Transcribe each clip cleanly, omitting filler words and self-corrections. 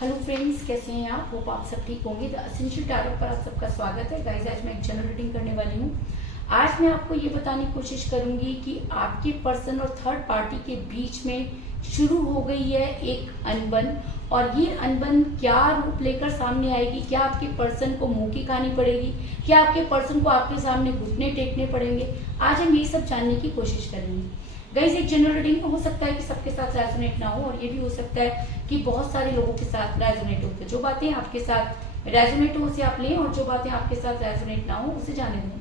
Hello friends, कैसे हैं आप? होप आप सब ठीक होंगे। द एसेंशियल टैरो पर आप सबका स्वागत है। गाइस, आज मैं एक जनरल रीडिंग करने वाली हूँ। आज मैं आपको ये बताने की कोशिश करूंगी कि आपके पर्सन और थर्ड पार्टी के बीच में शुरू हो गई है एक अनबन, और ये अनबन क्या रूप लेकर सामने आएगी। क्या आपके पर्सन को मुंह की खानी पड़ेगी? क्या आपके पर्सन को आपके सामने घुटने टेकने पड़ेंगे? आज हम ये सब जानने की कोशिश करेंगे। गाइस, एक जनरल रीडिंग हो सकता है कि सबके साथ रेजोनेट ना हो, और ये भी हो सकता है कि बहुत सारे लोगों के साथ रेजोनेट हो। तो जो बातें आपके साथ रेजोनेट हो उसे आप लें, और जो बातें आपके साथ रेजोनेट ना हो उसे जाने दें।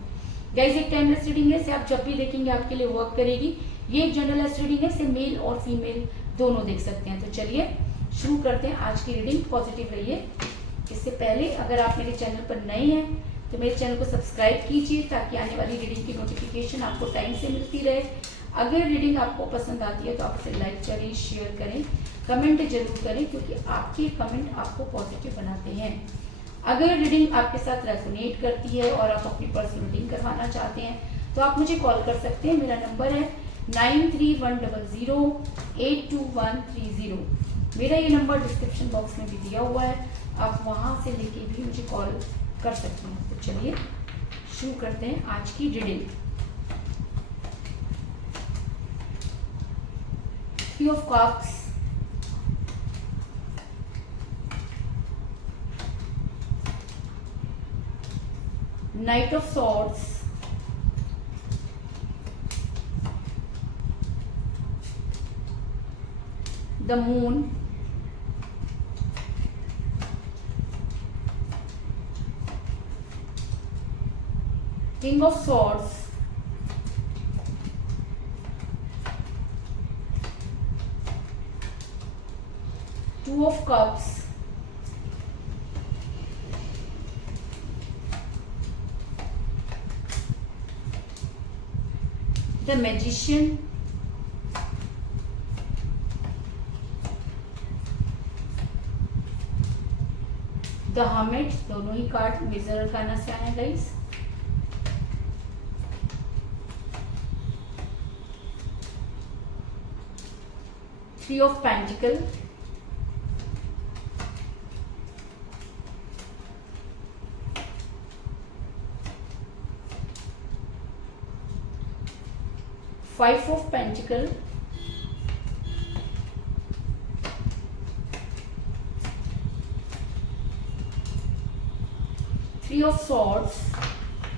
गाइस, एक टाइमलेस रीडिंग है, इसे आप जब भी देखेंगे आपके लिए वर्क करेगी। ये एक जनरलेस रीडिंग है, इसे मेल और फीमेल दोनों देख सकते हैं। तो चलिए शुरू करते हैं आज की रीडिंग। पॉजिटिव रहिए। इससे पहले अगर आप मेरे चैनल पर नए हैं तो मेरे चैनल को सब्सक्राइब कीजिए, ताकि आने वाली रीडिंग की नोटिफिकेशन आपको टाइम से मिलती रहे। अगर रीडिंग आपको पसंद आती है तो आप इसे लाइक करें, शेयर करें, कमेंट जरूर करें, क्योंकि आपके कमेंट आपको पॉजिटिव बनाते हैं। अगर रीडिंग आपके साथ रेजोनेट करती है और आप अपनी पर्सनल रीडिंग करवाना चाहते हैं तो आप मुझे कॉल कर सकते हैं। मेरा नंबर है 9310082130। मेरा ये नंबर डिस्क्रिप्शन बॉक्स में भी दिया हुआ है, आप वहां से लेके भी मुझे कॉल कर सकते हैं। तो चलिए शुरू करते हैं आज की reading. Three of Cups, Knight of Swords, the Moon, King of Swords, Two of Cups, the Magician, the Hermit। दोनों ही कार्ड मेजर अरकाना से आए हैं guys. Three of Pentacles, Five of Pentacles, Three of Swords,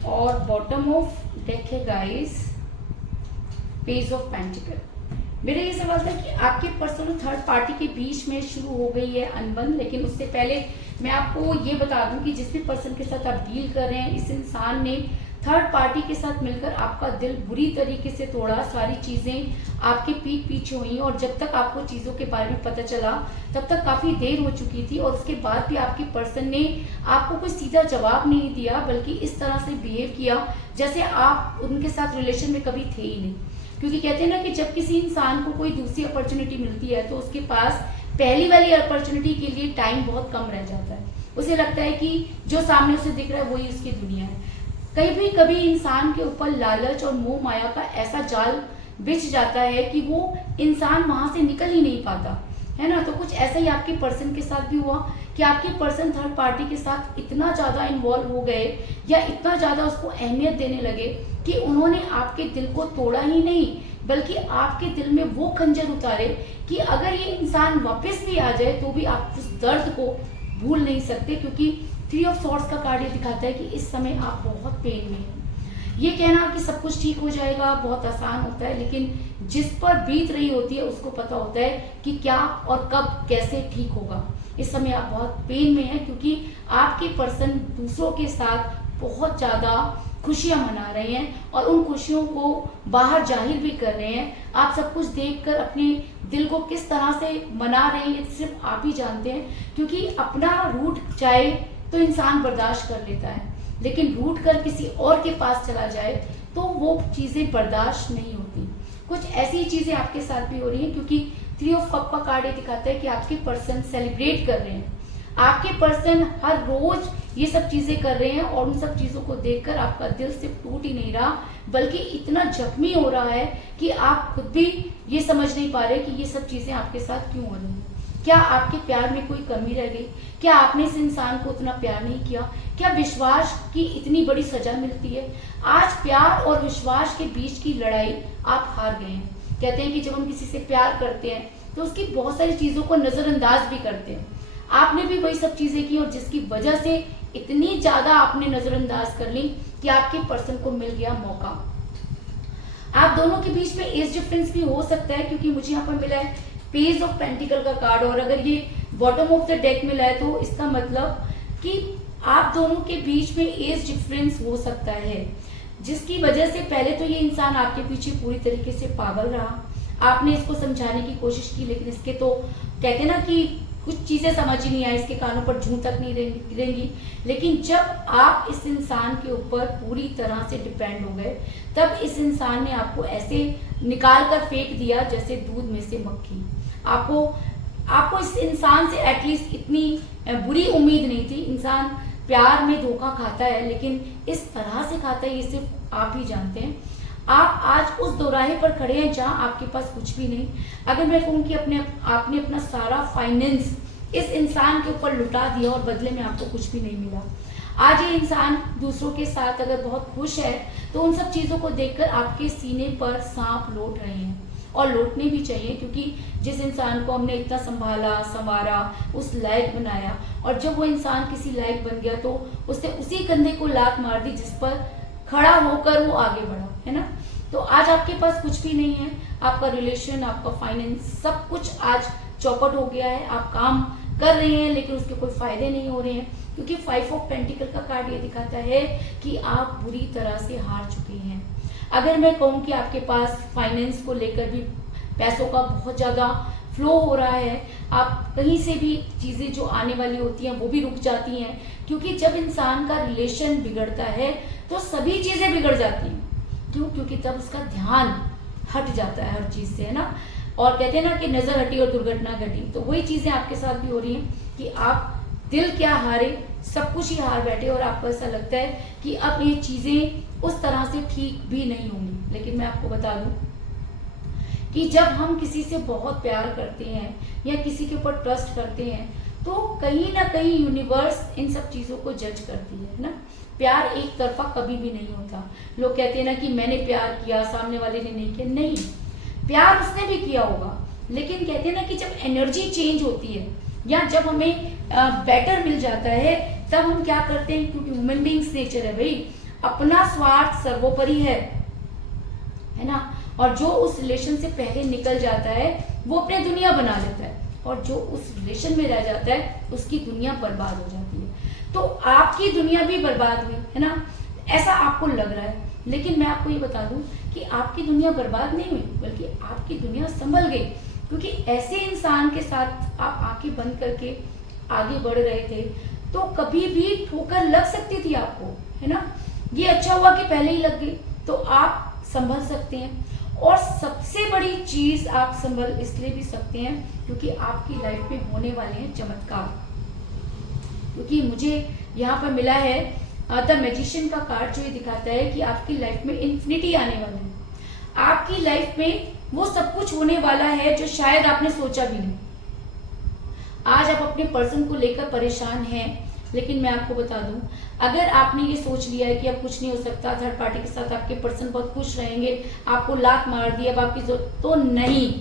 और bottom of deck है guys page of pentacle. मेरा ये सवाल था कि आपके पर्सन और थर्ड पार्टी के बीच में शुरू हो गई है अनबन, लेकिन उससे पहले मैं आपको ये बता दूं कि जिस भी पर्सन के साथ आप डील कर रहे हैं, इस इंसान ने थर्ड पार्टी के साथ मिलकर आपका दिल बुरी तरीके से तोड़ा। सारी चीजें आपके पीठ पीछे हुई, और जब तक आपको चीजों के बारे में पता चला तब तक काफी देर हो चुकी थी, और उसके बाद भी आपके पर्सन ने आपको कोई सीधा जवाब नहीं दिया, बल्कि इस तरह से बिहेव किया जैसे आप उनके साथ रिलेशन में कभी थे ही नहीं। क्योंकि कहते हैं ना कि जब किसी इंसान को कोई दूसरी अपॉर्चुनिटी मिलती है तो उसके पास पहली वाली अपॉर्चुनिटी के लिए टाइम बहुत कम रह जाता है। उसे लगता है कि जो सामने उसे दिख रहा है वही उसकी दुनिया है। कभी कभी इंसान के ऊपर लालच और मोह माया का ऐसा जाल बिछ जाता है कि वो इंसान वहां से निकल ही नहीं पाता है ना। तो कुछ ऐसा ही आपके पर्सन के साथ भी हुआ कि आपके पर्सन थर्ड पार्टी के साथ इतना ज्यादा इन्वॉल्व हो गए, या इतना ज्यादा उसको अहमियत देने लगे कि उन्होंने आपके दिल को तोड़ा ही नहीं, बल्कि आपके दिल में वो खंजर उतारे कि अगर ये इंसान वापस भी आ जाए तो भी आप उस दर्द को भूल नहीं सकते। क्योंकि थ्री ऑफ सॉर्ड्स का कार्ड ये दिखाता है कि इस समय आप बहुत पेन में हैं। ये कहना कि सब कुछ ठीक हो जाएगा बहुत आसान होता है, लेकिन जिस पर बीत रही होती है उसको पता होता है कि क्या और कब कैसे ठीक होगा। इस समय आप बहुत पेन में हैं, क्योंकि आपके पर्सन दूसरों के साथ बहुत ज्यादा खुशियां मना रहे हैं, और उन खुशियों को बाहर जाहिर भी कर रहे हैं। आप सब कुछ देखकर अपने दिल को किस तरह से मना रहे हैं सिर्फ आप ही जानते हैं। क्योंकि अपना रूठ जाए तो इंसान बर्दाश्त कर लेता है, लेकिन रूठ कर किसी और के पास चला जाए तो वो चीजें बर्दाश्त नहीं होती। कुछ ऐसी चीजें आपके साथ भी हो रही हैं, क्योंकि थ्री ऑफ कप का कार्ड ये दिखाता है कि आपके पर्सन सेलिब्रेट कर रहे हैं। आपके पर्सन हर रोज ये सब चीजें कर रहे हैं, और उन सब चीजों को देखकर आपका दिल सिर्फ टूट ही नहीं रहा, बल्कि इतना जख्मी हो रहा है कि आप खुद भी ये समझ नहीं पा रहे कि ये सब चीजें आपके साथ क्यों हो रही हैं। क्या आपके प्यार में कोई कमी रह गई? क्या आपने इस इंसान को उतना प्यार नहीं किया? क्या विश्वास की इतनी बड़ी सजा मिलती है? आज प्यार और विश्वास के बीच की लड़ाई आप हार गए हैं। कहते हैं कि जब हम किसी से प्यार करते हैं तो उसकी बहुत सारी चीजों को नजरअंदाज भी करते हैं। आपने भी वही सब चीजें की और जिसकी वजह से इतनी ज्यादा आपने नजरअंदाज कर ली कि आपके पर्सन को मिल गया मौका। आप दोनों के बीच में एज डिफरेंस भी हो सकता है, क्योंकि मुझे यहाँ पर मिला है पेज ऑफ पेंटिकल का कार्ड, और अगर ये बॉटम ऑफ द डेक मिला है तो इसका मतलब कि आप दोनों के बीच में एज डिफरेंस हो सकता है, जिसकी वजह से पहले तो ये इंसान आपके पीछे पूरी तरीके से पागल रहा। आपने इसको समझाने की कोशिश की, लेकिन इसके तो कहते ना कि कुछ चीजें समझ ही नहीं आई, इसके कानों पर जूं तक नहीं रहेंगी। लेकिन जब आप इस इंसान के ऊपर पूरी तरह से डिपेंड हो गए, तब इस इंसान ने आपको ऐसे निकाल कर फेंक दिया जैसे दूध में से मक्खी। आपको इस इंसान से एटलीस्ट इतनी बुरी उम्मीद नहीं थी। इंसान प्यार में धोखा खाता है, लेकिन इस तरह से खाता है ये सिर्फ आप ही जानते हैं। आप आज उस दोराहे पर खड़े हैं जहां आपके पास कुछ भी नहीं। अगर मैं कहूँ कि आपने अपना सारा फाइनेंस इस इंसान के ऊपर लुटा दिया और बदले में आपको कुछ भी नहीं मिला। आज ये इंसान दूसरों के साथ अगर बहुत खुश है तो उन सब चीजों को देखकर आपके सीने पर सांप लौट रहे हैं, और लौटने भी चाहिए, क्योंकि जिस इंसान को हमने इतना संभाला संवारा, उस लायक बनाया, और जब वो इंसान किसी लायक बन गया तो उसने उसी कंधे को लात मार दी जिस पर खड़ा होकर वो आगे बढ़ा, है ना। तो आज आपके पास कुछ भी नहीं है। आपका रिलेशन, आपका फाइनेंस, सब कुछ आज चौपट हो गया है। आप काम कर रहे हैं लेकिन उसके कोई फायदे नहीं हो रहे हैं, क्योंकि 5 ऑफ पेंटिकल का कार्ड ये दिखाता है कि आप बुरी तरह से हार चुके हैं। अगर मैं कहूँ कि आपके पास फाइनेंस को लेकर भी पैसों का बहुत ज़्यादा फ्लो हो रहा है, आप कहीं से भी चीज़ें जो आने वाली होती हैं वो भी रुक जाती हैं, क्योंकि जब इंसान का रिलेशन बिगड़ता है तो सभी चीज़ें बिगड़ जाती हैं। क्यों? क्योंकि तब उसका ध्यान हट जाता है हर चीज़ से, है ना। और कहते हैं ना कि नजर हटी और दुर्घटना घटी, तो वही चीज़ें आपके साथ भी हो रही हैं कि आप दिल क्या हारे, सब कुछ ही हार बैठे, और आपको ऐसा लगता है कि अब ये चीज़ें उस तरह से ठीक भी नहीं होंगी। लेकिन मैं आपको बता दूं कि जब हम किसी से बहुत प्यार करते हैं या किसी के ऊपर ट्रस्ट करते हैं तो कहीं ना कहीं यूनिवर्स इन सब चीज़ों को जज करती है ना। प्यार एक तरफा कभी भी नहीं होता। लोग कहते हैं ना कि मैंने प्यार किया, सामने वाले ने नहीं किया। नहीं, प्यार उसने भी किया होगा, लेकिन कहते हैं ना कि जब एनर्जी चेंज होती है या जब हमें बेटर मिल जाता है, तब हम क्या करते हैं, क्योंकि ह्यूमन बीइंग्स नेचर है भाई, अपना स्वार्थ सर्वोपरि है ना। और जो उस रिलेशन से पहले निकल जाता है वो अपनी दुनिया बना लेता है, और जो उस रिलेशन में रह जाता है उसकी दुनिया बर्बाद हो जाती है। तो आपकी दुनिया भी बर्बाद हुई, है ना, ऐसा आपको लग रहा है। लेकिन मैं आपको ये बता दूं कि आपकी दुनिया बर्बाद नहीं हुई, बल्कि आपकी दुनिया संभल गई, क्योंकि ऐसे इंसान के साथ आप आंखें बंद करके आगे बढ़ रहे थे तो कभी भी ठोकर लग सकती थी आपको, है ना। ये अच्छा हुआ कि पहले ही लग गई, तो आप संभल सकते हैं। और सबसे बड़ी चीज, आप संभल इसलिए भी सकते हैं क्योंकि आपकी लाइफ में होने वाले हैं चमत्कार। क्योंकि मुझे यहाँ पर मिला है द मैजिशियन का कार्ड, जो ये दिखाता है कि आपकी लाइफ में इन्फिनिटी आने वाली है। आपकी लाइफ में वो सब कुछ होने वाला है जो शायद आपने सोचा भी नहीं। आज आप अपने पर्सन को लेकर परेशान हैं, लेकिन मैं आपको बता दूं, अगर आपने ये सोच लिया है कि अब कुछ नहीं हो सकता, थर्ड पार्टी के साथ आपके पर्सन बहुत खुश रहेंगे, आपको लात मार दी, अब आपकी तो नहीं।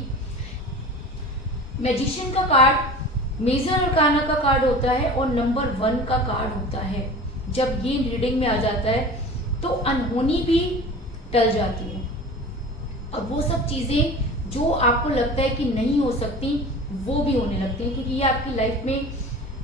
मैजिशियन का कार्ड मेजर अरकाना का कार्ड होता है और नंबर 1 का कार्ड होता है। जब ये रीडिंग में आ जाता है तो अनहोनी भी टल जाती है, और वो सब चीजें जो आपको लगता है कि नहीं हो सकती वो भी होने लगती हैं, क्योंकि ये आपकी लाइफ में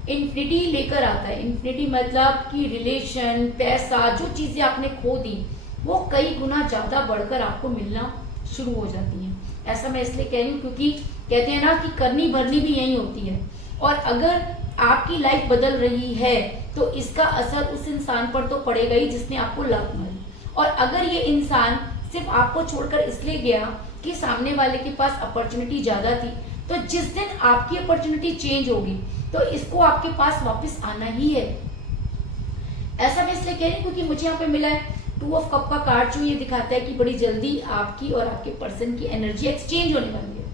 इन्फिनिटी लेकर आता है। इन्फिनिटी मतलब कि रिलेशन, पैसा, जो चीजें आपने खो दी वो कई गुना ज्यादा बढ़कर आपको मिलना शुरू हो जाती हैं। ऐसा मैं इसलिए कह रही हूँ क्योंकि कहते हैं ना कि करनी भरनी भी यही होती है, और अगर आपकी लाइफ बदल रही है तो इसका असर उस इंसान पर तो पड़ेगा ही जिसने आपको लात मारी। और अगर ये इंसान सिर्फ आपको छोड़कर इसलिए गया कि सामने वाले के पास अपॉर्चुनिटी ज्यादा थी, तो जिस दिन आपकी अपॉर्चुनिटी चेंज होगी तो इसको आपके पास वापस आना ही है। ऐसा मैं इसलिए कह रही हूँ क्योंकि मुझे यहाँ पे मिला है 2 ऑफ कप का कार्ड, जो ये दिखाता है कि बड़ी जल्दी आपकी और आपके पर्सन की एनर्जी एक्सचेंज होने वाली है।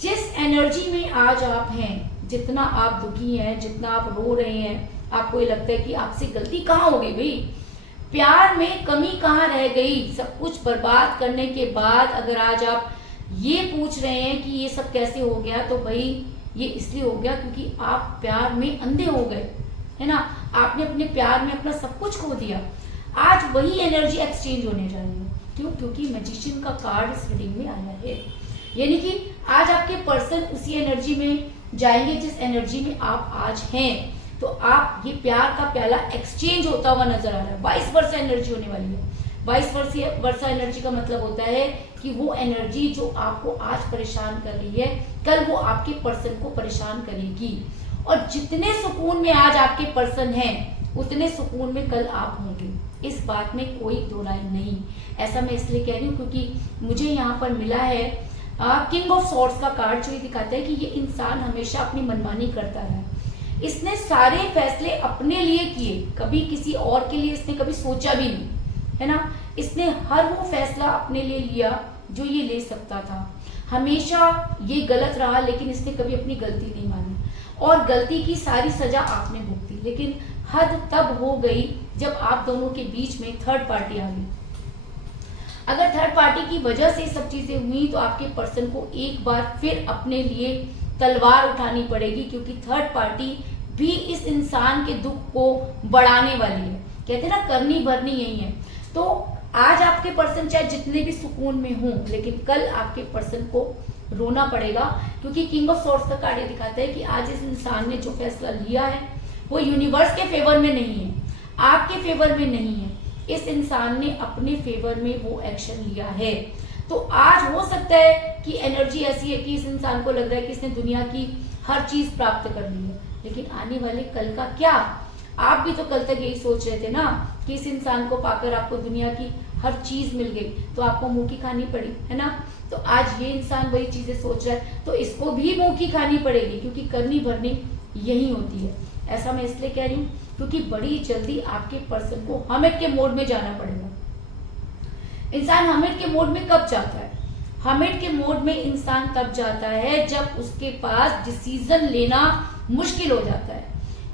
जिस एनर्जी में आज आप हैं, जितना आप दुखी हैं, जितना आप रो रहे हैं, आपको ये लगता है कि आपसे गलती कहाँ हो गई भाई, प्यार में कमी कहाँ रह गई, सब कुछ बर्बाद करने के बाद अगर आज आप ये पूछ रहे हैं कि ये सब कैसे हो गया, तो भाई ये इसलिए हो गया क्योंकि आप प्यार में अंधे हो गए, है ना। आपने अपने प्यार में अपना सब कुछ खो दिया। आज वही एनर्जी एक्सचेंज होने जा रही है। क्यों? क्योंकि मैजिशियन का कार्ड इस रीडिंग में आया है। यानी कि आज आपके पर्सन उसी एनर्जी में जाएंगे जिस एनर्जी में आप आज हैं। तो आप ये प्यार का प्याला एक्सचेंज होता हुआ नजर आ रहा है। 22 वर्ष एनर्जी होने वाली है। 22 वर्ष एनर्जी का मतलब होता है कि वो एनर्जी जो आपको आज परेशान कर रही है, कल वो आपके पर्सन को परेशान करेगी। और जितने सुकून में आज आपके पर्सन हैं, उतने सुकून में कल आप होंगे। इस बात में कोई दो राय नहीं। ऐसा मैं इसलिए कह रही हूँ क्योंकि मुझे यहाँ पर मिला है किंग ऑफ सॉर्ड्स का कार्ड, जो ये दिखाता है कि ये इंसान हमेशा अपनी मनमानी करता रहा। इसने सारे फैसले अपने लिए किए, कभी किसी और के लिए इसने कभी सोचा भी नहीं, है ना। इसने हर वो फैसला अपने लिए लिया जो ये ले सकता था। हमेशा ये गलत रहा, लेकिन इसने कभी अपनी गलती नहीं मानी और गलती की सारी सजा आपने भुगती। लेकिन हद तब हो गई जब आप दोनों के बीच में थर्ड पार्टी आ गई। अगर थर्ड पार्टी की वजह से सब चीजें हुई तो आपके पर्सन को एक बार फिर अपने लिए तलवार उठानी पड़ेगी, क्योंकि थर्ड पार्टी भी इस इंसान के दुख को बढ़ाने वाली है। कहते हैं ना, करनी भरनी यही है। तो आज आपके पर्सन चाहे जितने भी सुकून में हों, लेकिन कल आपके पर्सन को रोना पड़ेगा, क्योंकि किंग ऑफ सॉर्ड्स का कार्ड ये दिखाता है कि आज इस इंसान ने जो फैसला लिया है वो यूनिवर्स के फेवर में नहीं है, आपके फेवर में नहीं है। इस इंसान ने अपने फेवर में वो एक्शन लिया है। तो आज हो सकता है कि एनर्जी ऐसी है कि इस इंसान को लग रहा है कि इसने दुनिया की हर चीज प्राप्त कर ली है, लेकिन आने वाले कल का क्या? आप भी तो कल तक यही सोच रहे थे ना कि इस इंसान को पाकर आपको दुनिया की हर चीज मिल गई, तो आपको मुंह की खानी पड़ी, है ना। तो आज ये इंसान वही चीजें सोच रहा है, तो इसको भी मुंह की खानी पड़ेगी, क्योंकि करनी भरनी यही होती है। ऐसा मैं इसलिए कह रही हूँ क्योंकि बड़ी जल्दी आपके पर्सन को हमेट के मोड में जाना पड़ेगा। इंसान हमेट के मोड में कब जाता है? हमेट के मोड में इंसान तब जाता है जब उसके पास डिसीजन लेना मुश्किल हो जाता है,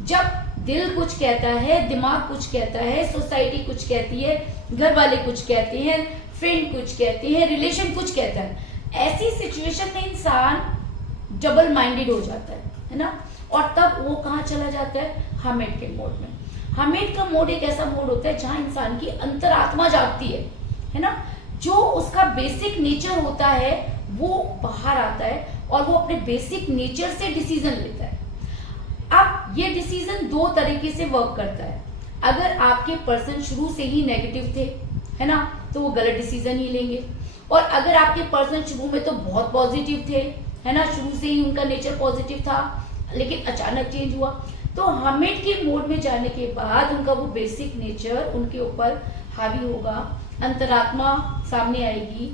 जब दिल कुछ कहता है, दिमाग कुछ कहता है, सोसाइटी कुछ कहती है, घर वाले कुछ कहते हैं, फ्रेंड कुछ कहते हैं, रिलेशन कुछ कहता है। ऐसी सिचुएशन में इंसान डबल माइंडेड हो जाता है ना। और तब वो कहाँ चला जाता है? हमेट के मोड में। हमेट का मोड एक ऐसा मोड होता है जहां इंसान की अंतरात्मा जागती है ना। जो उसका बेसिक नेचर होता है वो बाहर आता है और वो अपने बेसिक नेचर से डिसीजन लेता है। अब ये डिसीजन दो तरीके से वर्क करता है। अगर आपके पर्सन शुरू से ही नेगेटिव थे, है ना, तो वो गलत डिसीजन ही लेंगे। और अगर आपके पर्सन शुरू में तो बहुत पॉजिटिव थे, है ना, शुरू से ही उनका नेचर पॉजिटिव था, लेकिन अचानक चेंज हुआ, तो हमेट के मोड में जाने के बाद उनका वो बेसिक नेचर उनके ऊपर हावी होगा, अंतरात्मा सामने आएगी,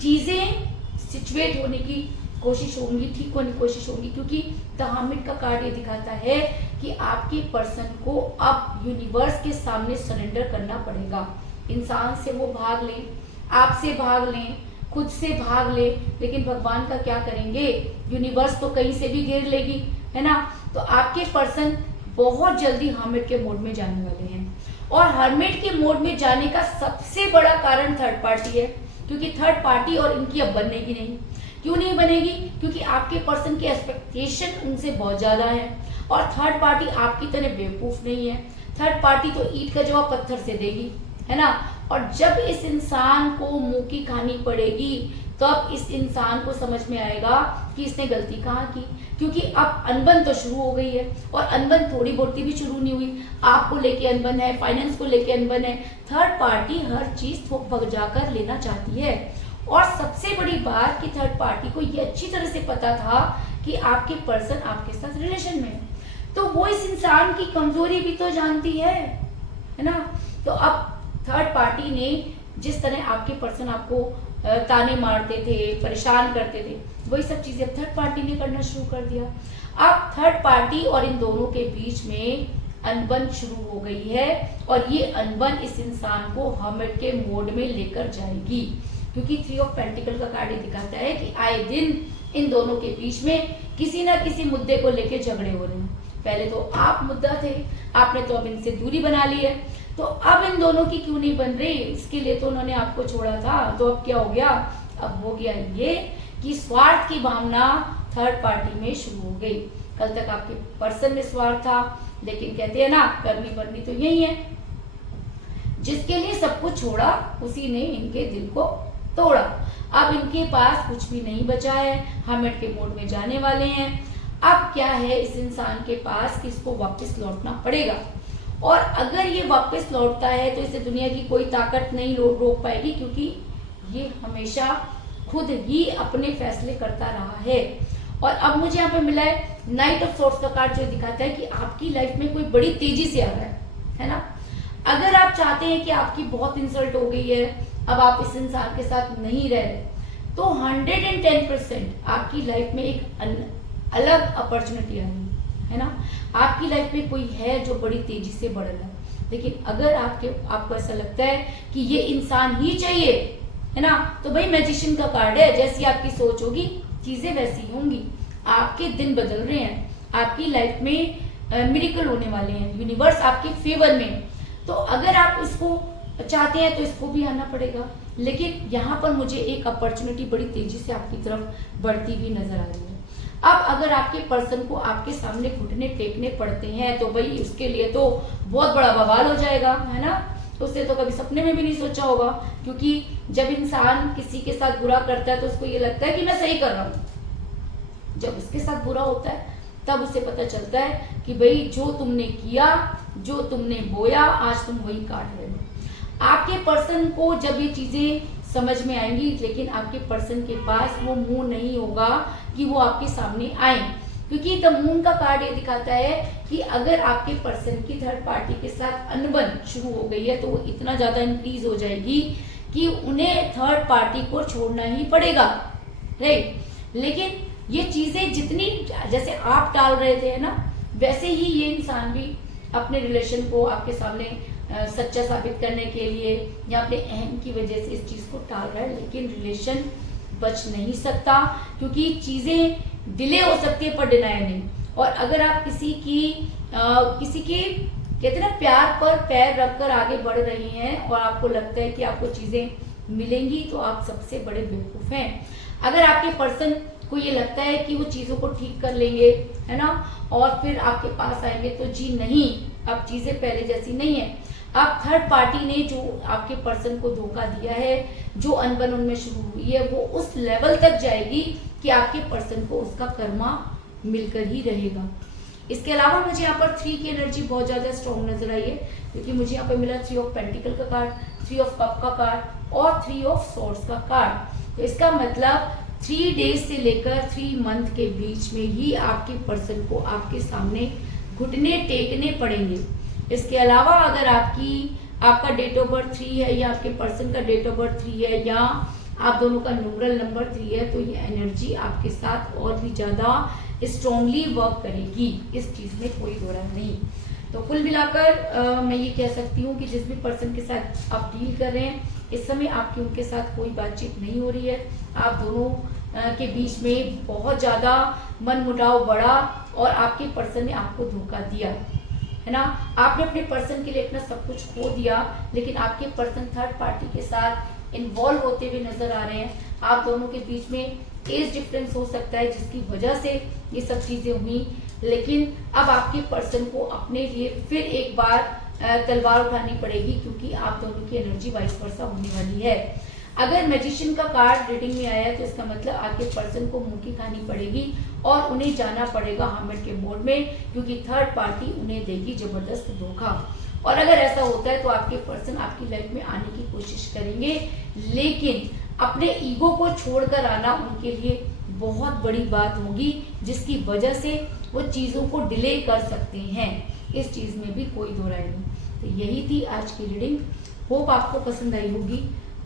चीजें सिचुएट होने की कोशिश होंगी, ठीक होने की कोशिश होगी। क्योंकि द हर्मिट का कार्ड ये दिखाता है कि आपके पर्सन को अब यूनिवर्स के सामने सरेंडर करना पड़ेगा। इंसान से वो भाग लें, आपसे भाग लें, खुद से भाग ले, लेकिन भगवान का क्या करेंगे? यूनिवर्स तो कहीं से भी घेर लेगी, है ना। तो आपके पर्सन बहुत जल्दी हर्मिट के मोड में जाने वाले हैं। और हर्मिट के मोड में जाने का सबसे बड़ा कारण थर्ड पार्टी है, क्योंकि थर्ड पार्टी और इनकी अब बनेगी नहीं। क्यों नहीं बनेगी? क्योंकि आपके पर्सन की एक्सपेक्टेशन उनसे बहुत ज्यादा है और थर्ड पार्टी आपकी तरह बेवकूफ नहीं है। थर्ड पार्टी तो ईंट का जवाब पत्थर से देगी, है ना। और जब इस इंसान को मुंह की खानी पड़ेगी तब इस इंसान को समझ में आएगा कि इसने गलती कहाँ की, क्योंकि अब अनबन तो शुरू हो गई है और अनबन थोड़ी बहुत भी शुरू नहीं हुई। आपको लेके अनबन है, फाइनेंस को लेके अनबन है। थर्ड पार्टी हर चीज थोक भगजाकर लेना चाहती है। और सबसे बड़ी बात कि थर्ड पार्टी को ये अच्छी तरह से पता था कि आपके पर्सन आपके साथ रिलेशन में है, तो वो इस इंसान की कमजोरी भी तो जानती है ना। तो अब थर्ड पार्टी ने जिस तरह आपके पर्सन आपको ताने मारते थे, परेशान करते थे, वही सब चीजें अब थर्ड पार्टी ने करना शुरू कर दिया। अब थर्ड पार्टी और इन दोनों के बीच में अनबन शुरू हो गई है और ये अनबन इस इंसान को हर्मिट के मोड में लेकर जाएगी, क्योंकि 3 ऑफ पेंटिकल का कार्ड दिखाता है कि आए दिन इन दोनों के बीच में किसी ना किसी मुद्दे को लेके झगड़े हो रहे हैं। पहले तो आप मुद्दा थे, आपने तो अब इनसे दूरी बना ली है, तो अब इन दोनों की क्यों नहीं बन रही? इसके लिए तो उन्होंने आपको छोड़ा था, तो अब क्या हो गया? अब हो गया ये कि स्वार्थ की भावना थर्ड पार्टी में शुरू हो गई। कल तक आपके पर्सन में स्वार्थ था, लेकिन कहते हैं ना, करनी पड़नी तो यही है। जिसके लिए सब कुछ छोड़ा उसी ने इनके दिल को तोड़ा। अब इनके पास कुछ भी नहीं बचा है, हर्मिट के मोड में जाने वाले हैं। अब क्या है इस इंसान के पास कि इसको वापस लौटना पड़ेगा, और अगर ये वापस लौटता है तो इसे दुनिया की कोई ताकत नहीं रोक पाएगी, क्योंकि ये हमेशा खुद ही अपने फैसले करता रहा है। और अब मुझे यहाँ पे मिला है नाइट ऑफ सोर्ड्स का कार्ड, जो दिखाता है कि आपकी लाइफ में कोई बड़ी तेजी से आ रहा है ना। अगर आप चाहते हैं कि आपकी बहुत इंसल्ट हो गई है, अब आप इस इंसान के साथ नहीं रह रहे, तो 110% आपकी लाइफ में एक अलग अपॉर्चुनिटी आ रही है ना। आपकी लाइफ में कोई है जो बड़ी तेजी से बढ़ रहा है। लेकिन अगर आपको ऐसा लगता है कि ये इंसान ही चाहिए, है ना, तो भाई मैजिशियन का कार्ड है, जैसी आपकी सोच होगी चीजें वैसी होंगी। आपके दिन बदल रहे हैं, आपकी लाइफ में मिरेकल होने वाले हैं, यूनिवर्स आपके फेवर में। तो अगर आप इसको चाहते हैं तो इसको भी आना पड़ेगा। लेकिन यहाँ पर मुझे एक अपॉर्चुनिटी बड़ी तेजी से आपकी तरफ बढ़ती हुई नजर आ रही है। अब अगर आपके पर्सन को आपके सामने घुटने टेकने पड़ते हैं, तो भाई उसके लिए तो बहुत बड़ा बवाल हो जाएगा, है ना। उससे तो कभी सपने में भी नहीं सोचा होगा, क्योंकि जब इंसान किसी के साथ बुरा करता है तो उसको ये लगता है कि मैं सही कर रहा हूँ। जब उसके साथ बुरा होता है तब उसे पता चलता है कि भाई जो तुमने किया, जो तुमने बोया, आज तुम वही काट रहे हो। आपके पर्सन को जब ये चीजें समझ में आएंगी, लेकिन आपके पर्सन के पास वो मुंह नहीं होगा कि वो आपके सामने आए, क्योंकि द मून का कार्ड ये दिखाता है कि अगर आपके पर्सन की थर्ड पार्टी के साथ अनबन शुरू हो गई है तो वो इतना ज्यादा इंक्रीज हो जाएगी कि उन्हें थर्ड पार्टी को छोड़ना ही पड़ेगा, राइट। लेकिन ये चीजें जितनी जैसे आप टाल रहे थे ना, वैसे ही ये इंसान भी अपने रिलेशन को आपके सामने सच्चा साबित करने के लिए या अपने अहम की वजह से इस चीज को टाल रहा है। लेकिन रिलेशन बच नहीं सकता, क्योंकि चीजें डिले हो सकती है पर डिनाई नहीं। और अगर आप किसी के कहते हैं ना प्यार पर पैर रखकर आगे बढ़ रही हैं और आपको लगता है कि आपको चीजें मिलेंगी, तो आप सबसे बड़े बेवकूफ हैं। अगर आपके पर्सन को ये लगता है कि वो चीजों को ठीक कर लेंगे, है ना, और फिर आपके पास आएंगे, तो जी नहीं, अब चीजें पहले जैसी नहीं है। अब थर्ड पार्टी ने जो आपके पर्सन को धोखा दिया है, जो अनबन उनमें शुरू हुई है, वो उस लेवल तक जाएगी कि आपके पर्सन को उसका कर्मा मिलकर ही रहेगा। इसके अलावा मुझे यहाँ पर 3 की एनर्जी बहुत ज्यादा स्ट्रॉन्ग नजर आई है, क्योंकि मुझे यहाँ पर मिला 3 ऑफ पेंटिकल का कार्ड, 3 ऑफ कप का कार्ड और 3 ऑफ सोर्ड्स का कार्ड। तो इसका मतलब 3 डेज से लेकर 3 मंथ के बीच में ही आपके पर्सन को आपके सामने घुटने टेकने पड़ेंगे। इसके अलावा अगर आपका डेट ऑफ बर्थ 3 है या आपके पर्सन का डेट ऑफ बर्थ 3 है या आप दोनों का न्यूमरल नंबर 3 है, तो ये एनर्जी आपके साथ और भी ज्यादा स्ट्रॉन्गली वर्क करेगी। इस चीज में कोई दो राय नहीं। तो कुल मिलाकर मैं ये कह सकती हूँ कि जिस भी पर्सन के साथ आप डील कर रहे हैं, इस समय आपकी उनके साथ कोई बातचीत नहीं हो रही है। आप दोनों के बीच में बहुत ज्यादा मनमुटाव बढ़ा और आपके पर्सन ने आपको धोखा दिया, है ना। आपने अपने पर्सन के लिए अपना सब कुछ खो दिया, लेकिन आपके पर्सन थर्ड पार्टी के साथ इन्वॉल्व होते हुए नजर आ रहे हैं। आप दोनों के बीच में एज डिफरेंस हो सकता है, जिसकी वजह से ये सब चीजें हुई। लेकिन अब आपके पर्सन को अपने लिए फिर एक बार तलवार उठानी पड़ेगी, क्योंकि आप दोनों की एनर्जी वाइस वर्सा होने वाली है। अगर मैजिशियन का कार्ड रीडिंग में आया है, तो इसका मतलब आपके पर्सन को मुंह की खानी पड़ेगी और उन्हें जाना पड़ेगा हर्मिट के मोड में, क्योंकि थर्ड पार्टी उन्हें देगी जबरदस्त धोखा। और अगर ऐसा होता है तो आपके पर्सन आपकी लाइफ में आने की कोशिश करेंगे, लेकिन अपने ईगो को छोड़कर आना उनके लिए बहुत बड़ी बात होगी, जिसकी वजह से वो चीजों को डिले कर सकते हैं। इस चीज में भी कोई दो राय नहीं। तो यही थी आज की रीडिंग। होप आपको पसंद आई होगी।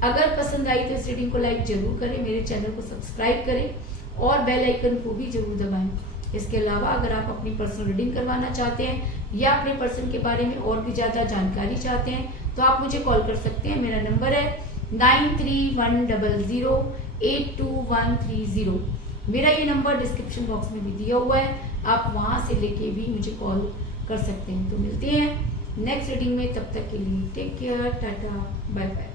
अगर पसंद आई तो इस रीडिंग को लाइक जरूर करें, मेरे चैनल को सब्सक्राइब करें और बेल आइकन को भी जरूर दबाएं। इसके अलावा अगर आप अपनी पर्सनल रीडिंग करवाना चाहते हैं या अपने पर्सन के बारे में और भी ज्यादा जानकारी चाहते हैं, तो आप मुझे कॉल कर सकते हैं। मेरा नंबर है 9310082130। मेरा ये नंबर डिस्क्रिप्शन बॉक्स में भी दिया हुआ है, आप वहाँ से लेके भी मुझे कॉल कर सकते हैं। तो मिलते हैं नेक्स्ट रीडिंग में, तब तक के लिए take care, tata, bye bye.